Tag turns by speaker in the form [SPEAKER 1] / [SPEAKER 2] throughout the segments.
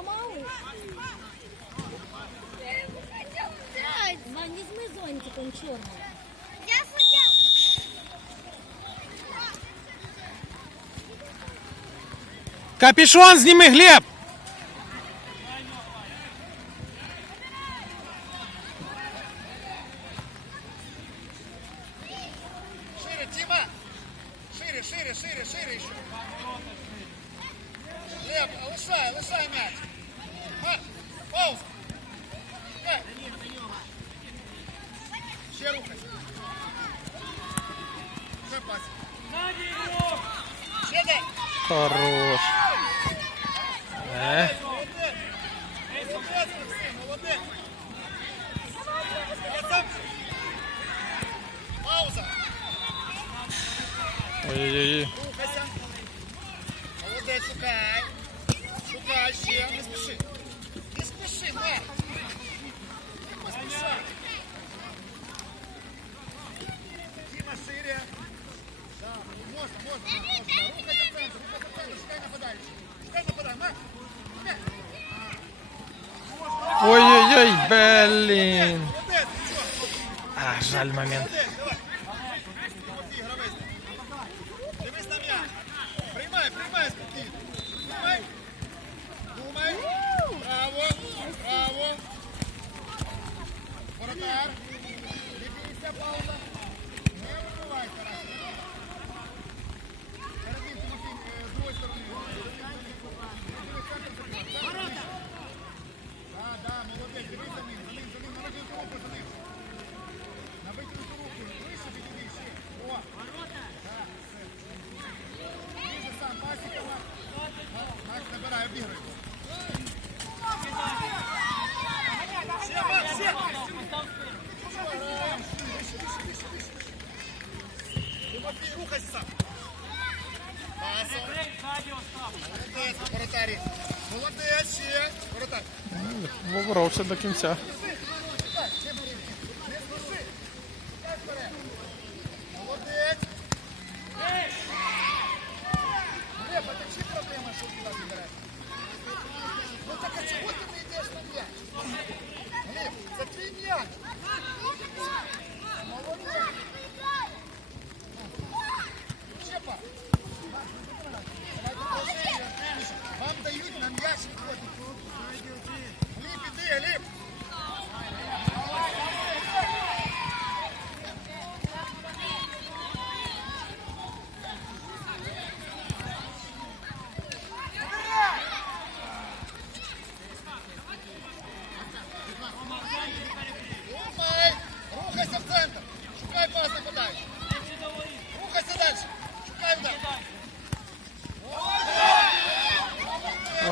[SPEAKER 1] сломал?
[SPEAKER 2] Я его хотел взять.
[SPEAKER 1] Вань, возьми зонтик, он черный.
[SPEAKER 2] Я хотел.
[SPEAKER 3] Капюшон зніми, Глеб!
[SPEAKER 4] Шире, Тима! Шире, шире, шире, шире еще. Лев, лишай, лишай мяч. Ма, пауза. Пускай. Ще рухайся. Ще пас. Ще дай.
[SPEAKER 3] Хорош. Е,
[SPEAKER 4] Молодець. Молодець, Максим, молодець. Я сам. Пауза.
[SPEAKER 3] Ой-ой-ой.
[SPEAKER 4] Рухайся. Молодець, шукай. Шукай ще. Не спіши.
[SPEAKER 3] Ой-ой-ой,
[SPEAKER 4] нічого.
[SPEAKER 3] А, жаль момент. До кінця.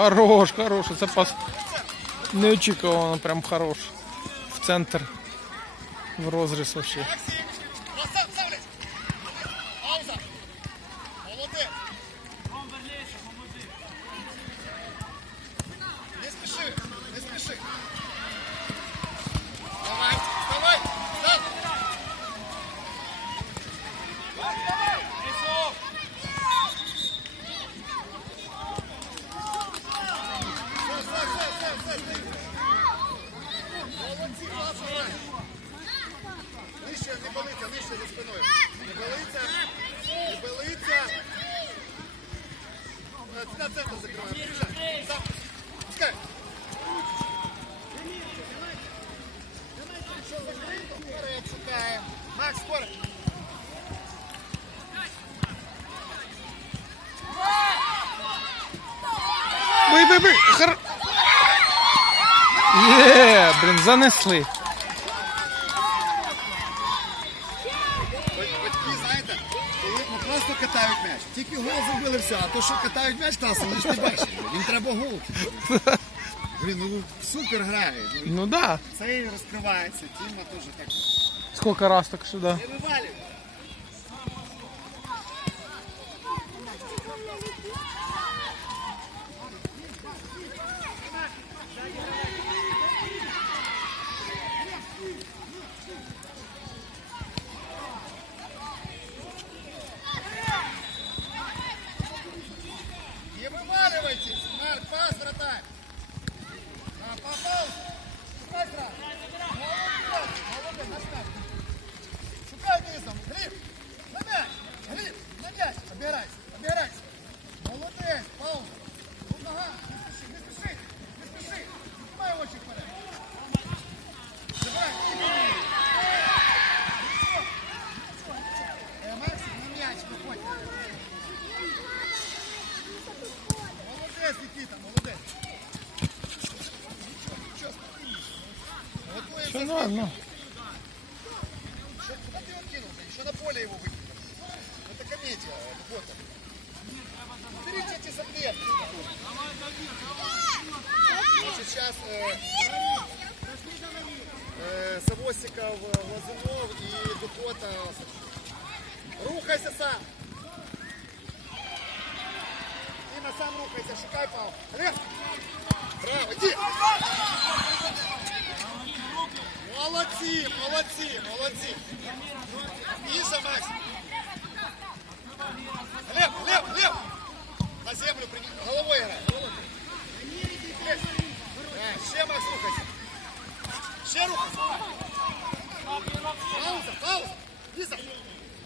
[SPEAKER 3] Хорош, хорош. Це пас неочікувано, прям хорош. В центр. В розріз вообще.
[SPEAKER 4] Нижче, не болиться, нижче за спиною. Не болиться, не болиться. Е, На центр закриваємо. Включай. Сам. Пускай. Що закрито? Вперед шукаємо. Макс, вперед.
[SPEAKER 3] Бий, бий, бий. Хар... Є, блін, занесли.
[SPEAKER 4] просто катають м'яч. Тільки гол забили все, а то, що катають м'яч класно, вони ж не бачать. Їм треба гол. Блін, ну супер грає. Ну,
[SPEAKER 3] Ну да.
[SPEAKER 4] Цей розкривається, Тіма теж так.
[SPEAKER 3] Сколько раз так сюди.
[SPEAKER 4] Не вивалюй.
[SPEAKER 3] Нормально.
[SPEAKER 4] Что, куда ты его кинул? Еще на поле его выкинул. Это комедия, фото. Берите эти. Значит, сейчас э, э, Савосиков, Лазунов и Духота. Рухайся сам. Дима, сам рухайся, шукай пал. Браво, иди! Молодцы, молодцы, молодцы. Миша, Макс. Лев, лев, лев. На землю играй. Лев. Да, ще, Макс, рухайся. Ще рухайся. Пауза, пауза. Низом,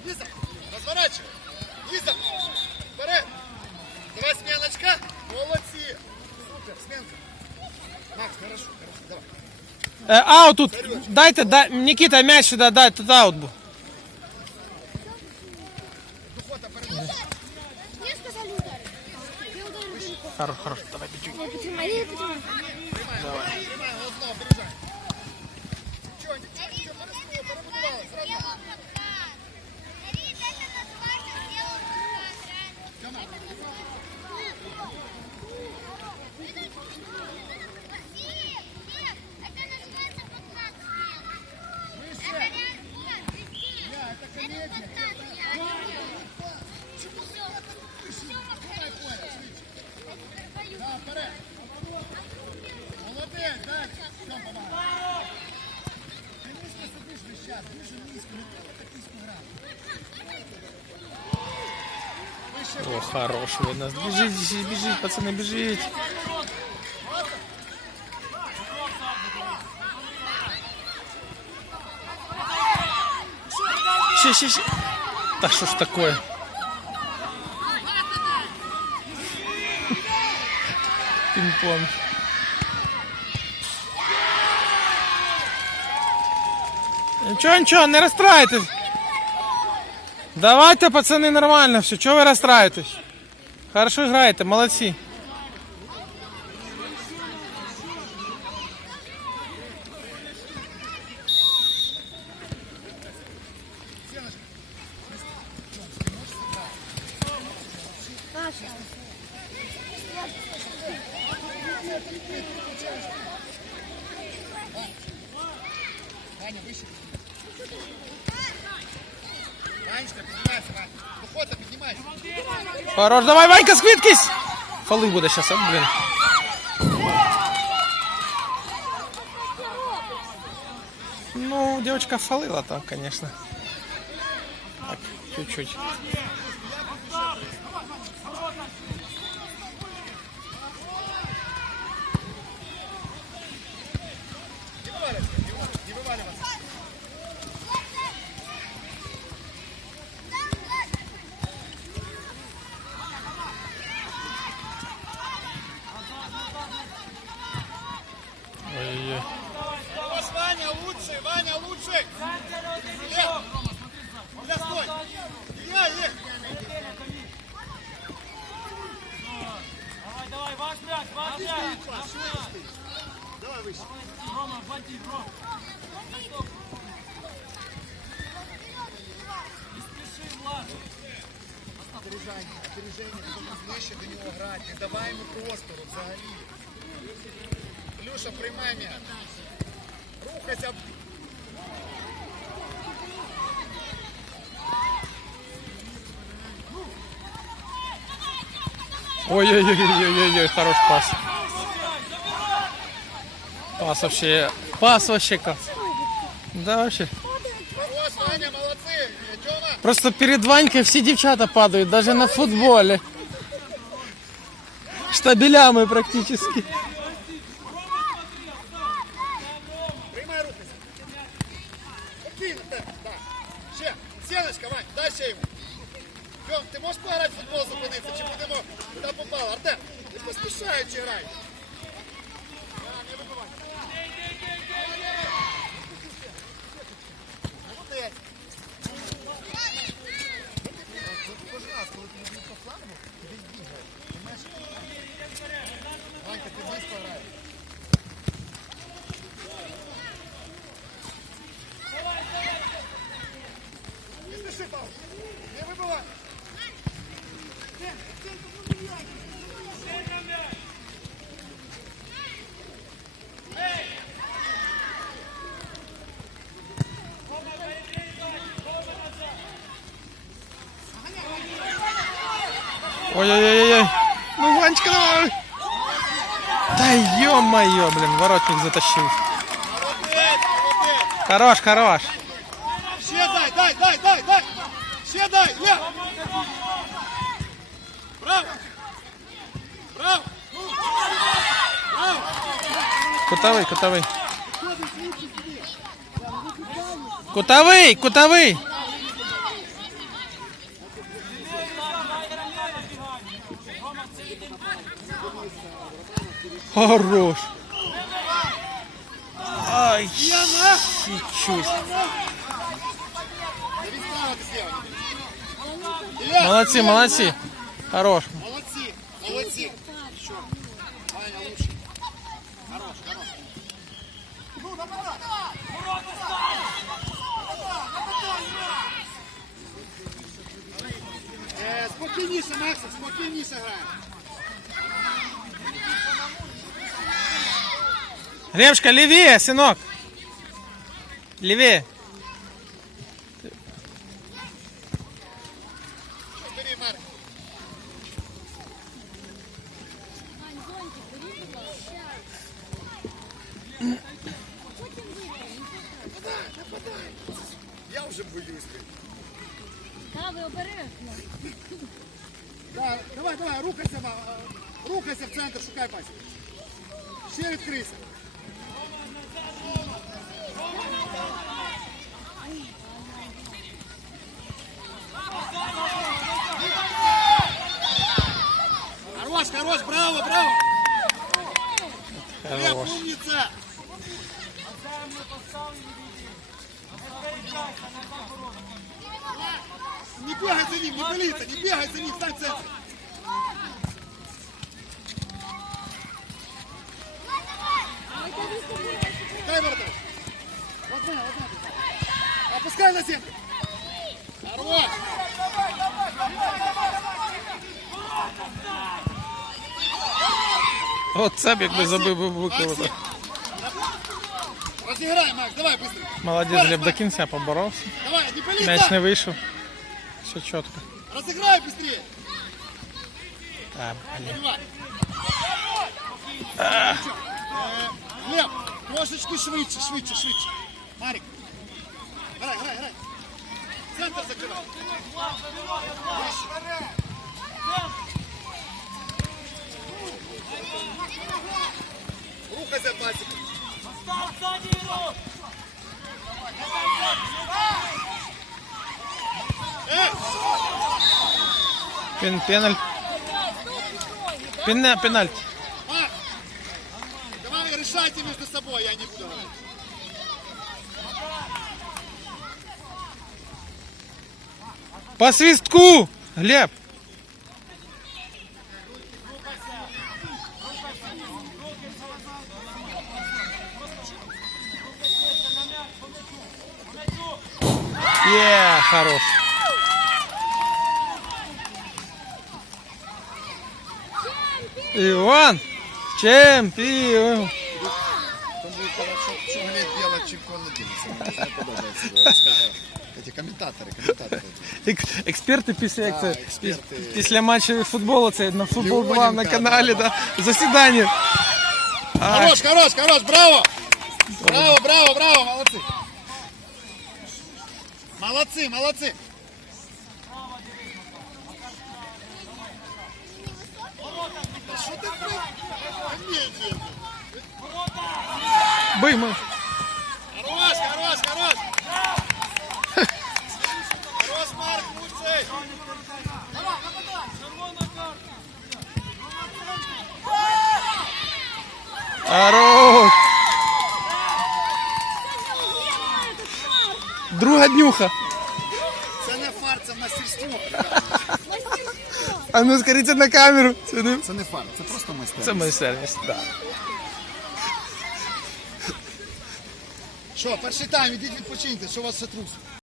[SPEAKER 4] низом. Разворачивай. Низом. Вперед. Давай сменочка. Молодцы. Супер, сменка. Макс, хорошо, хорошо, давай.
[SPEAKER 3] Е, аут тут. Дайте, дай, Нікіта, м'яч сюди, дай, тут аут був. Хорош, хорош, давай?
[SPEAKER 2] А почему?
[SPEAKER 4] Давай. Тримай, головного, опережай. Чего, ничего, ничего, порискуй, перебудували, сразу. Я, это комедия. Да, вперед. Молодець, так. Все, помагай. Ти низько сидиш весь час, дуже низько, не треба так низько грати Вище,
[SPEAKER 3] О, хорош, ви нас. Біжіть, біжіть, біжіть, пацани, біжіть. Ще, ще, ще. Та що ж таке? Пінг-понг. Нічого, нічого, не розстраюйтесь. Давайте, пацаны, нормально все. Чего вы расстраиваетесь? Хорошо играете, молодцы. Хорош, давай, Ванька, сквиткись! Фолы буде сейчас, а, блин. Ну, девочка фалила там, конечно. Так, чуть-чуть.
[SPEAKER 4] Не вываливайся, не вы- не вываливайся.
[SPEAKER 3] Ой-ой-ой.
[SPEAKER 4] Хорош, Ваня, лучше, Ваня, лучше. Илья, Илья, стой. Илья, их.
[SPEAKER 5] Давай, давай, ваш мяч, ваш мяч. Наш мяч.
[SPEAKER 4] Давай выше.
[SPEAKER 5] Рома, вводи, Ром. Не спеши, Влад.
[SPEAKER 4] Опережання, опереження, ти должен ближче до нього грати. Не давай йому простору взагалі. Ілюша, приймай м'яч. Рухайся.
[SPEAKER 3] Ой-ой-ой-ой-ой-ой, хорош пас. Пас вообще. Пас вообще как. Да, вообще. Просто перед Ванькой все девчата падают, даже на футболе.
[SPEAKER 4] Штабеля мы практически. Сеночка, Вань, дай футбол зупинитися, чи будемо там попало? Артем, не поспішаючи грай. ти йдеш по флангу, ти десь бігаєш. Понимаєш? Ванька, ти близько граєш. Не спіши, Павло. Не вибивай.
[SPEAKER 3] Ой-ой-ой-ой. Ну, Ванечка, давай. Да ё-моё, блин, воротник затащил. Хорош, хорош.
[SPEAKER 4] Ще дай, дай, дай, дай, дай. Ще дай, Лев. Браво. Браво. Браво.
[SPEAKER 3] Кутовий, кутовий. Кутовий, кутовий. Хорош. Ай, чуть.
[SPEAKER 4] Давид справа ти зліва. Ілля,
[SPEAKER 3] Молодці,
[SPEAKER 4] Ілля,
[SPEAKER 3] молодці. Хорош.
[SPEAKER 4] Молодці, молодці. Що? Ваня, лучше. Хорош, хорош. Ну, давай. Е, Спокійніше, Максим, спокійніше грає.
[SPEAKER 3] Ремшка, левее, сынок. Левее.
[SPEAKER 4] Бери, Марк.
[SPEAKER 1] Ань, зонтик, бери, будь ласка. Потім вийдемо.
[SPEAKER 4] Я вже боюсь.
[SPEAKER 1] Та, ви обережно.
[SPEAKER 4] Да, давай, давай, рухайся, ма- а, рухайся в центр, шукай пасі. Ще відкрийся. Хорош, браво, браво. Лев, умница. Не бегай за ним, не пылиться, не бегай за ним, стань в центр. Дай ворота. Вот на, вот на. Опускай на землю. Хорош.
[SPEAKER 3] Оце б якби забив би викликати.
[SPEAKER 4] Разыграй, Макс, давай быстро.
[SPEAKER 3] Молодець, Глеб до кінця поборовся.
[SPEAKER 4] Давай, не пыли,
[SPEAKER 3] М'яч не вийшов. Все чітко.
[SPEAKER 4] Разыграй быстрее.
[SPEAKER 3] А, блін.
[SPEAKER 4] Давай. Э, Глеб, трошечки швидше, швидше, швидше. Марик. Грай, грай, грай. Центр закривай.
[SPEAKER 3] Пен, пеналь. Пене, пенальті.
[SPEAKER 4] Марк. Давай решайте между собой, я не буду говорить.
[SPEAKER 3] По свистку! Глеб! Е, хорош. Чемпион!
[SPEAKER 4] Что Глеб делает чемпион Мені подобається. Эти комментаторы, комментаторы.
[SPEAKER 3] Ек- Експерти після, як це,
[SPEAKER 4] експерти.
[SPEAKER 3] пі- після матчу футболу, це на футбол 2 на
[SPEAKER 4] Леоненко,
[SPEAKER 3] каналі, да, засідання. А,
[SPEAKER 4] Хорош, хорош, хорош, браво! Браво, браво, браво, молодцы! Молодцы, молодцы!
[SPEAKER 3] Быма.
[SPEAKER 4] Хорош, хорош, хорош. Хорош, Марк, мучай.
[SPEAKER 3] Хорош. Друга днюха.
[SPEAKER 4] Це не фар, це мастерство.
[SPEAKER 3] А ну скоріше на камеру. Це не,
[SPEAKER 4] це не фар, майстерність.
[SPEAKER 3] це майстерність, так.
[SPEAKER 4] Що, перший тайм, ідіть відпочиньте, що у вас ще трус?